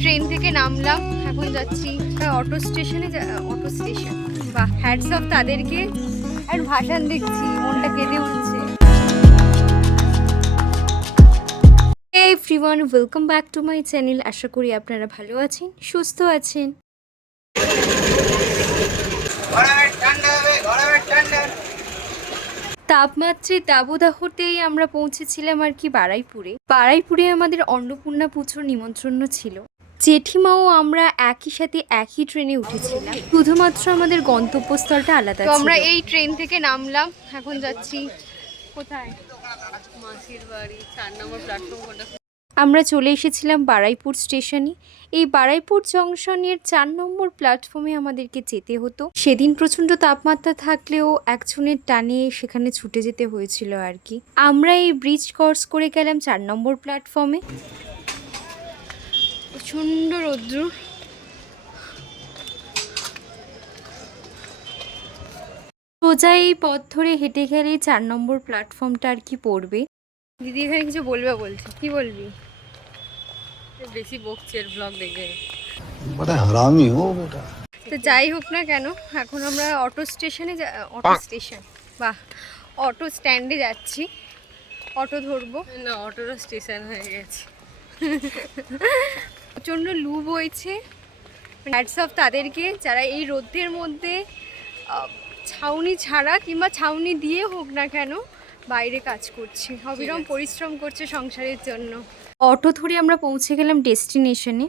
Train থেকে নামলাম, এখন যাচ্ছি অটো স্টেশনে। অটো স্টেশন, বাহ, হ্যাটস অফ তাদেরকে। আর ভাষণ দেখছি, মনটা কেঁদে উঠছে। Everyone, welcome back to my channel. আশা করি আপনারা ভালো আছেন, সুস্থ আছেন। তাপমাত্রার দাবদাহতেই আমরা পৌঁছেছিলাম আর কি বারাইপুরে আমাদের অন্নপূর্ণা পুজোর নিমন্ত্রণ ছিল। জেঠিমাও আমরা একই সাথে একই ট্রেনে উঠেছিলাম, শুধুমাত্র আমাদের গন্তব্যস্থলটা আলাদা। তো আমরা এই ট্রেন থেকে নামলাম, এখন যাচ্ছি কোথায়? মাসির বাড়ি 4 নম্বর প্ল্যাটফর্ম। আমরা চলে এসেছিলাম বারাইপুর স্টেশনে। এই বারাইপুর জংশনের 4 নম্বর প্ল্যাটফর্মে আমাদেরকে যেতে হতো। সেদিন প্রচণ্ড তাপমাত্রা থাকলেও একজনের টানে সেখানে ছুটে যেতে হয়েছিল আর কি। আমরা এই ব্রিজ ক্রস করে গেলাম 4 নম্বর প্ল্যাটফর্মে। প্রচণ্ড রৌদ্র, সোজা এই পথ ধরে হেঁটে গেলেই 4 নম্বর প্ল্যাটফর্মটা আর কি পড়বে। দিদি এখানে কিছু বলবে বলছে, কি বলবি? বেশি বকছে এর ব্লগ দেখে। বড় হারামি হো বেটা। তো যাই হোক না কেন, এখন আমরা অটো স্ট্যান্ডে যাচ্ছি। অটো ধরবো না, অটোটা স্টেশন হয়ে গেছে। প্রচণ্ড লু বইছে। হ্যাটস অফ তাদেরকে যারা এই রোদের মধ্যে ছাউনি ছাড়া কিংবা ছাউনি দিয়ে হোক না কেন বাইরে কাজ করছে, অবিরাম পরিশ্রম করছে সংসারের জন্য। অটো ধরে আমরা পৌঁছে গেলাম ডেস্টিনেশনে।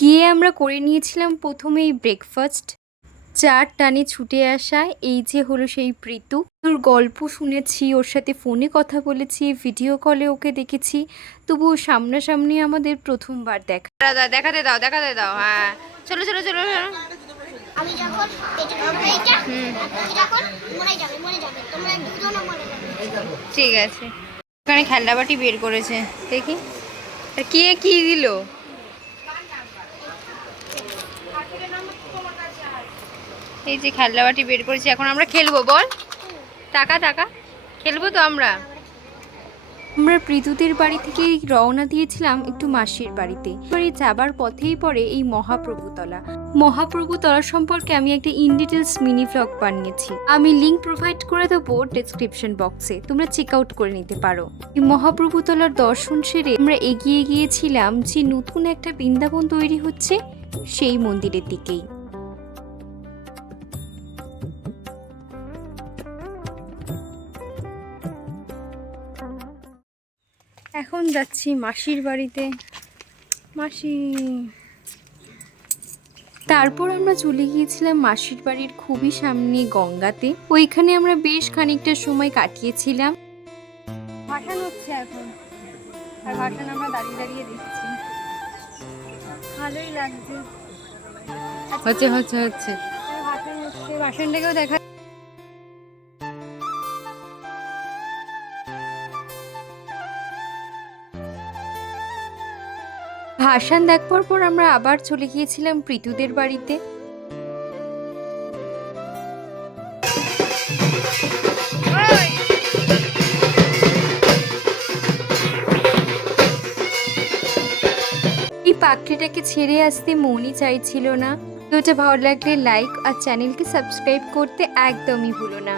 গিয়ে আমরা করে নিয়েছিলাম প্রথমেই ব্রেকফাস্ট। চার টানে ছুটে আসা এই যে হলো সেই প্রীতু। ওর গল্প শুনেছি, ওর সাথে ফোনে কথা বলেছি, ভিডিও কলে ওকে দেখেছি, তবু সামনাসামনি আমাদের প্রথমবার দেখা। দেখাতে দাও। হ্যাঁ, চলো। আমি যখন পেটে ঢুকবে এটা যখন মরে যাবে তোমরা দুজনে মরে যাবে। ঠিক আছে। ওখানে খেলনাবাটি বের করেছে, দেখি আর কি দিল। এই যে খেলনাবাটি বের করেছি, এখন আমরা খেলবো। বল, টাকা খেলবো তো আমরা প্রীতুদের বাড়ি থেকে রওনা দিয়েছিলাম একটু মাসির বাড়িতে। যাবার পথেই পড়ে এই মহাপ্রভুতলা সম্পর্কে আমি একটা ইন ডিটেলস মিনি ভ্লগ বানিয়েছি। আমি লিঙ্ক প্রোভাইড করে দেবো ডেসক্রিপশন বক্সে, তোমরা চেক আউট করে নিতে পারো। এই মহাপ্রভুতলার দর্শন সেরে আমরা এগিয়ে গিয়েছিলাম যে নতুন একটা বৃন্দাবন তৈরি হচ্ছে সেই মন্দিরের দিকেই। এখন যাচ্ছি মাসির বাড়িতে। মাসি। তারপর আমরা চলে গিয়েছিলাম মাসির বাড়ির খুবই সামনে গঙ্গাতে। ওইখানে আমরা বেশ খানিকটা সময় কাটিয়েছিলাম। ভাসান হচ্ছে এখন, আর ভাসান আমরা দাঁড়িয়ে দেখছি। ভালোই লাগছে। হচ্ছে ভাসানটাকেও দেখা। ভাসান দেখবার পর আমরা আবার চলে গিয়েছিলাম প্রীতুদের বাড়িতে। এই পাখিটাকে ছেড়ে আসতে মনই চাইছিল না। ভিডিওটা ভালো লাগলে লাইক আর চ্যানেলকে সাবস্ক্রাইব করতে একদমই ভুলো না।